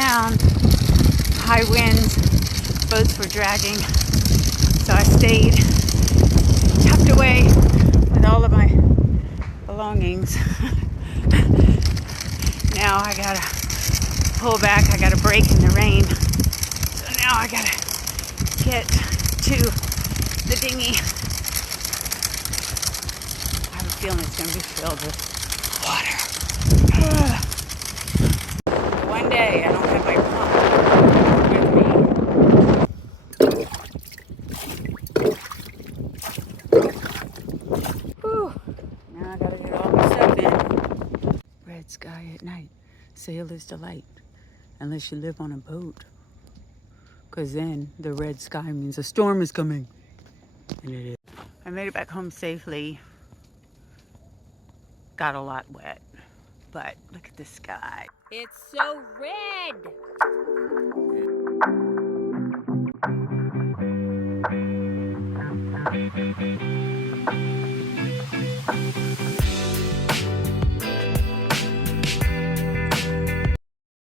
town, high winds, boats were dragging, so I stayed tucked away with all of my belongings. Now I gotta pull back, I gotta brake in the rain. So now I gotta get to the dinghy. I have a feeling it's gonna be filled with water. One day I don't have my pump with me. Whew. Now I gotta get all my stuff in. Red sky at night. Sailor's delight. Unless you live on a boat. Because then the red sky means a storm is coming. And it is. I made it back home safely. Got a lot wet. But look at the sky. It's so red!